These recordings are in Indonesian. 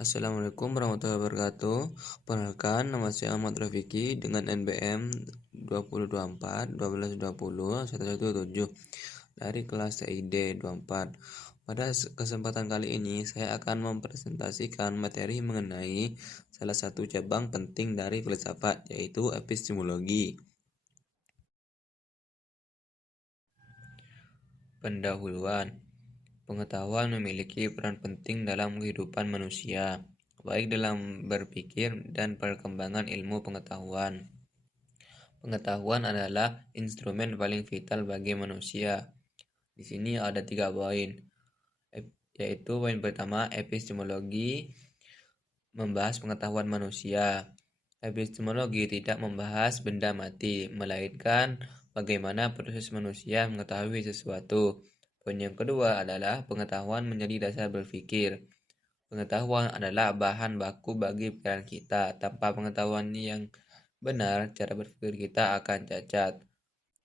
Assalamualaikum warahmatullahi wabarakatuh. Perkenalkan, nama saya Ahmad Rafiki dengan NBM 2024 1220 117 dari kelas CID 24. Pada kesempatan kali ini, saya akan mempresentasikan materi mengenai salah satu cabang penting dari filsafat, yaitu epistemologi. Pendahuluan. Pengetahuan memiliki peran penting dalam kehidupan manusia, baik dalam berpikir dan perkembangan ilmu pengetahuan. Pengetahuan adalah instrumen paling vital bagi manusia. Di sini ada 3 poin, yaitu poin pertama, epistemologi membahas pengetahuan manusia. Epistemologi tidak membahas benda mati, melainkan bagaimana proses manusia mengetahui sesuatu. Poin yang kedua adalah pengetahuan menjadi dasar berpikir. Pengetahuan adalah bahan baku bagi pikiran kita. Tanpa pengetahuan yang benar, cara berpikir kita akan cacat.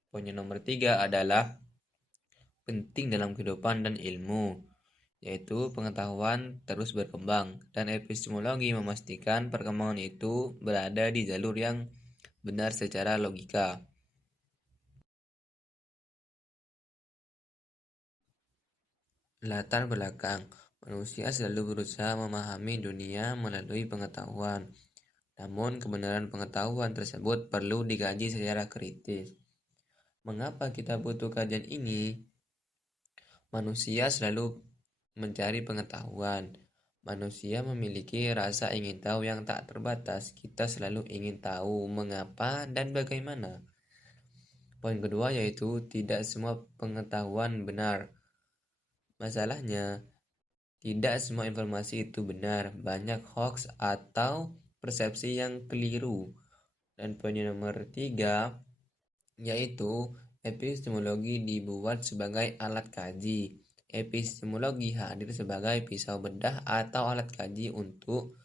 Poin yang nomor 3 adalah penting dalam kehidupan dan ilmu, yaitu pengetahuan terus berkembang, dan epistemologi memastikan perkembangan itu berada di jalur yang benar secara logika. Latar belakang. Manusia selalu berusaha memahami dunia melalui pengetahuan. Namun, kebenaran pengetahuan tersebut perlu dikaji secara kritis. Mengapa kita butuh kajian ini? Manusia selalu mencari pengetahuan. Manusia memiliki rasa ingin tahu yang tak terbatas. Kita selalu ingin tahu mengapa dan bagaimana. Poin kedua yaitu tidak semua pengetahuan benar. Masalahnya, tidak semua informasi itu benar. Banyak hoax atau persepsi yang keliru. Dan poin nomor 3 yaitu epistemologi dibuat sebagai alat kaji. Epistemologi hadir sebagai pisau bedah atau alat kaji untuk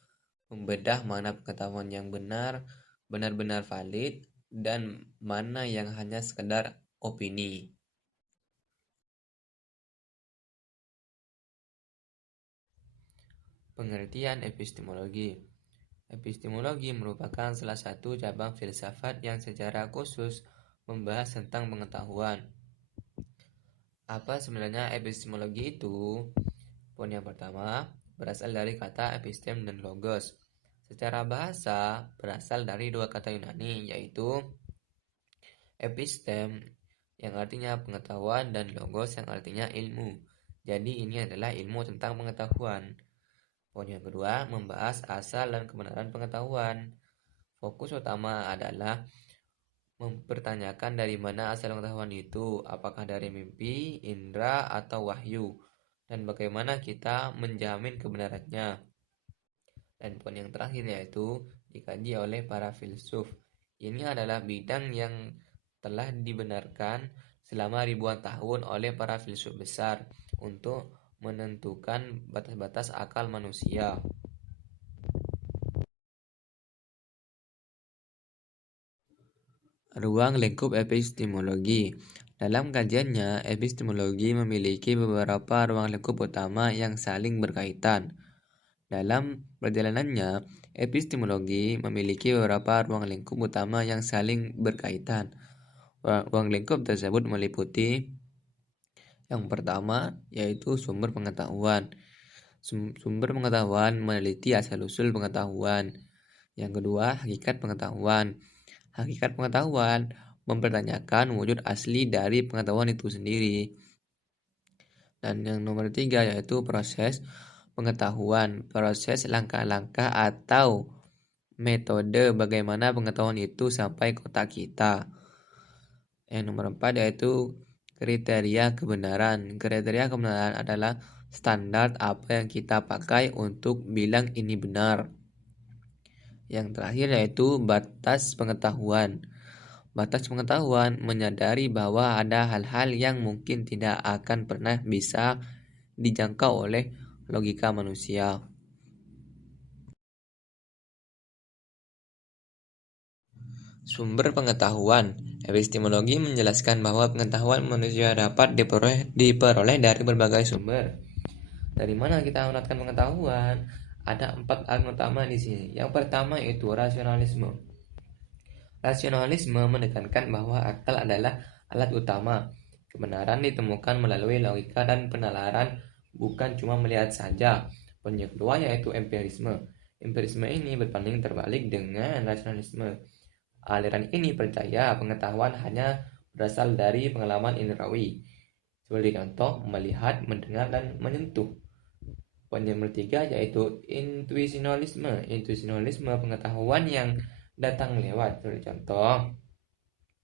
membedah mana pengetahuan yang benar-benar valid dan mana yang hanya sekedar opini. Pengertian epistemologi. Epistemologi merupakan salah satu cabang filsafat yang secara khusus membahas tentang pengetahuan. Apa sebenarnya epistemologi itu? Poin yang pertama, berasal dari kata epistem dan logos. Secara bahasa, berasal dari dua kata Yunani, yaitu epistem yang artinya pengetahuan dan logos yang artinya ilmu. Jadi ini adalah ilmu tentang pengetahuan. Poin yang kedua, membahas asal dan kebenaran pengetahuan. Fokus utama adalah mempertanyakan dari mana asal pengetahuan itu, apakah dari mimpi, indera, atau wahyu, dan bagaimana kita menjamin kebenarannya. Dan poin yang terakhir yaitu dikaji oleh para filsuf. Ini adalah bidang yang telah dibenarkan selama ribuan tahun oleh para filsuf besar untuk menentukan batas-batas akal manusia. Ruang lingkup epistemologi. Dalam kajiannya, epistemologi memiliki beberapa ruang lingkup utama yang saling berkaitan. Dalam perjalanannya, epistemologi memiliki beberapa ruang lingkup utama yang saling berkaitan. Ruang lingkup tersebut meliputi yang pertama, yaitu sumber pengetahuan. Sumber pengetahuan meneliti asal-usul pengetahuan. Yang kedua, hakikat pengetahuan. Hakikat pengetahuan mempertanyakan wujud asli dari pengetahuan itu sendiri. Dan yang nomor 3 yaitu proses pengetahuan, proses langkah-langkah atau metode bagaimana pengetahuan itu sampai ke otak kita. Yang nomor 4 yaitu kriteria kebenaran. Kriteria kebenaran adalah standar apa yang kita pakai untuk bilang ini benar. Yang terakhir yaitu batas pengetahuan. Batas pengetahuan menyadari bahwa ada hal-hal yang mungkin tidak akan pernah bisa dijangkau oleh logika manusia. Sumber pengetahuan. Epistemologi menjelaskan bahwa pengetahuan manusia dapat diperoleh dari berbagai sumber. Dari mana kita mendapatkan pengetahuan? Ada 4 argumen utama di sini. Yang pertama yaitu rasionalisme. Rasionalisme menekankan bahwa akal adalah alat utama. Kebenaran ditemukan melalui logika dan penalaran, bukan cuma melihat saja. Poin yang kedua yaitu empirisme. Empirisme ini berbanding terbalik dengan rasionalisme. Aliran ini percaya pengetahuan hanya berasal dari pengalaman indrawi, seperti contoh melihat, mendengar, dan menyentuh. Poin yang ketiga yaitu intuisionalisme. Intuisionalisme pengetahuan yang datang lewat, seperti contoh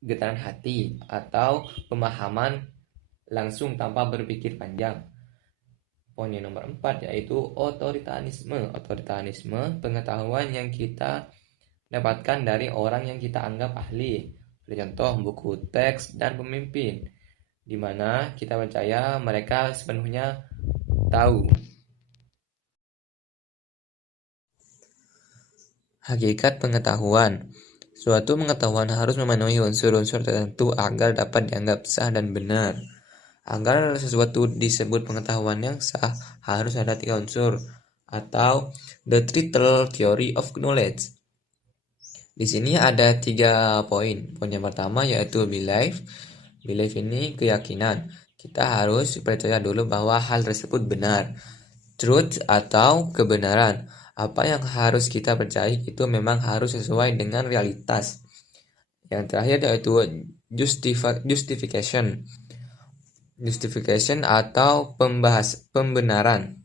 getaran hati atau pemahaman langsung tanpa berpikir panjang. Poin yang nomor 4 yaitu otoritarisme. Otoritarisme pengetahuan yang kita dapatkan dari orang yang kita anggap ahli, seperti contoh buku teks dan pemimpin, di mana kita percaya mereka sepenuhnya tahu. Hakikat pengetahuan. Suatu pengetahuan harus memenuhi unsur-unsur tertentu agar dapat dianggap sah dan benar. Agar sesuatu disebut pengetahuan yang sah, harus ada 3 unsur, atau the triple theory of knowledge. Di sini ada 3 poin. Poin yang pertama yaitu belief. Belief ini keyakinan. Kita harus percaya dulu bahwa hal tersebut benar. Truth atau kebenaran. Apa yang harus kita percaya itu memang harus sesuai dengan realitas. Yang terakhir yaitu justification. Justification atau pembenaran.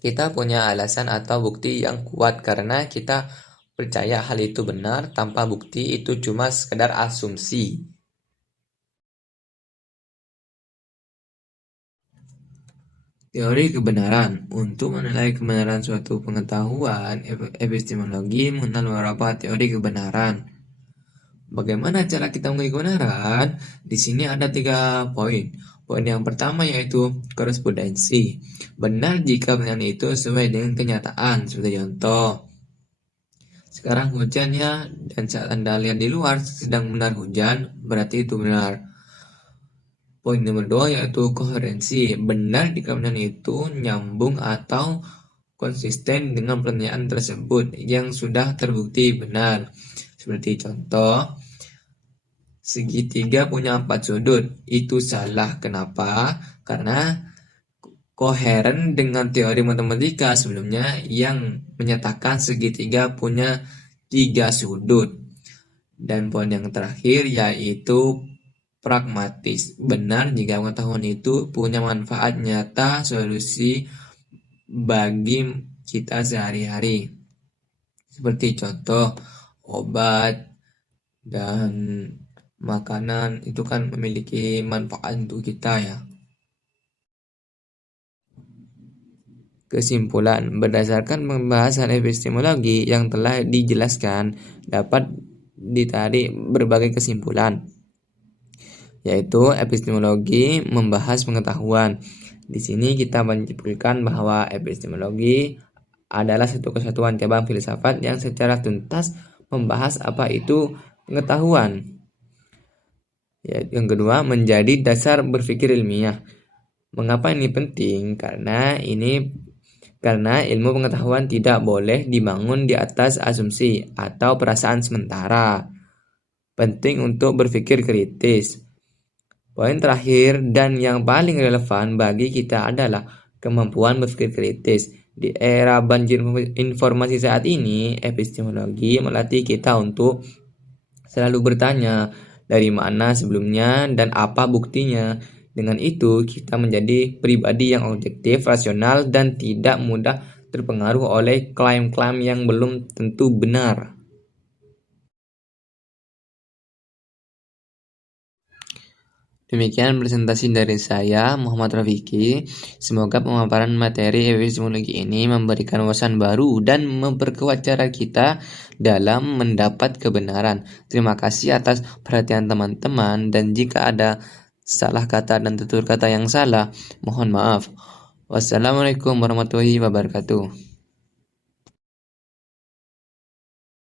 Kita punya alasan atau bukti yang kuat karena kita percaya hal itu benar. Tanpa bukti itu cuma sekedar asumsi. Teori kebenaran. Untuk menilai kebenaran suatu pengetahuan, epistemologi mengenal beberapa teori kebenaran. Bagaimana cara kita menguji kebenaran? Di sini ada 3 poin. Poin yang pertama yaitu korespondensi. Benar jika kebenaran itu sesuai dengan kenyataan. Seperti contoh, sekarang hujan ya, dan saat Anda lihat di luar sedang benar hujan, berarti itu benar. Poin nomor 2 yaitu koherensi. Benar jika kebenaran itu nyambung atau konsisten dengan pertanyaan tersebut yang sudah terbukti benar. Seperti contoh, segitiga punya 4 sudut. Itu salah. Kenapa? Karena koheren dengan teori matematika sebelumnya yang menyatakan segitiga punya 3 sudut. Dan poin yang terakhir yaitu pragmatis. Benar jika pengetahuan itu punya manfaat nyata, solusi bagi kita sehari-hari. Seperti contoh obat dan makanan itu kan memiliki manfaat untuk kita ya. Kesimpulan, berdasarkan pembahasan epistemologi yang telah dijelaskan, dapat ditarik berbagai kesimpulan, yaitu epistemologi membahas pengetahuan. Di sini kita menyimpulkan bahwa epistemologi adalah satu kesatuan cabang filsafat yang secara tuntas membahas apa itu pengetahuan. Yang kedua, menjadi dasar berpikir ilmiah. Mengapa ini penting? Karena ilmu pengetahuan tidak boleh dibangun di atas asumsi atau perasaan sementara. Penting untuk berpikir kritis. Poin terakhir dan yang paling relevan bagi kita adalah kemampuan berpikir kritis. Di era banjir informasi saat ini, epistemologi melatih kita untuk selalu bertanya dari mana sebelumnya dan apa buktinya. Dengan itu, kita menjadi pribadi yang objektif, rasional, dan tidak mudah terpengaruh oleh klaim-klaim yang belum tentu benar. Demikian presentasi dari saya, Muhammad Rafiki. Semoga pemaparan materi epistemologi ini memberikan wawasan baru dan memperkuat cara kita dalam mendapat kebenaran. Terima kasih atas perhatian teman-teman, dan jika ada salah kata dan tutur kata yang salah, mohon maaf. Wassalamualaikum warahmatullahi wabarakatuh.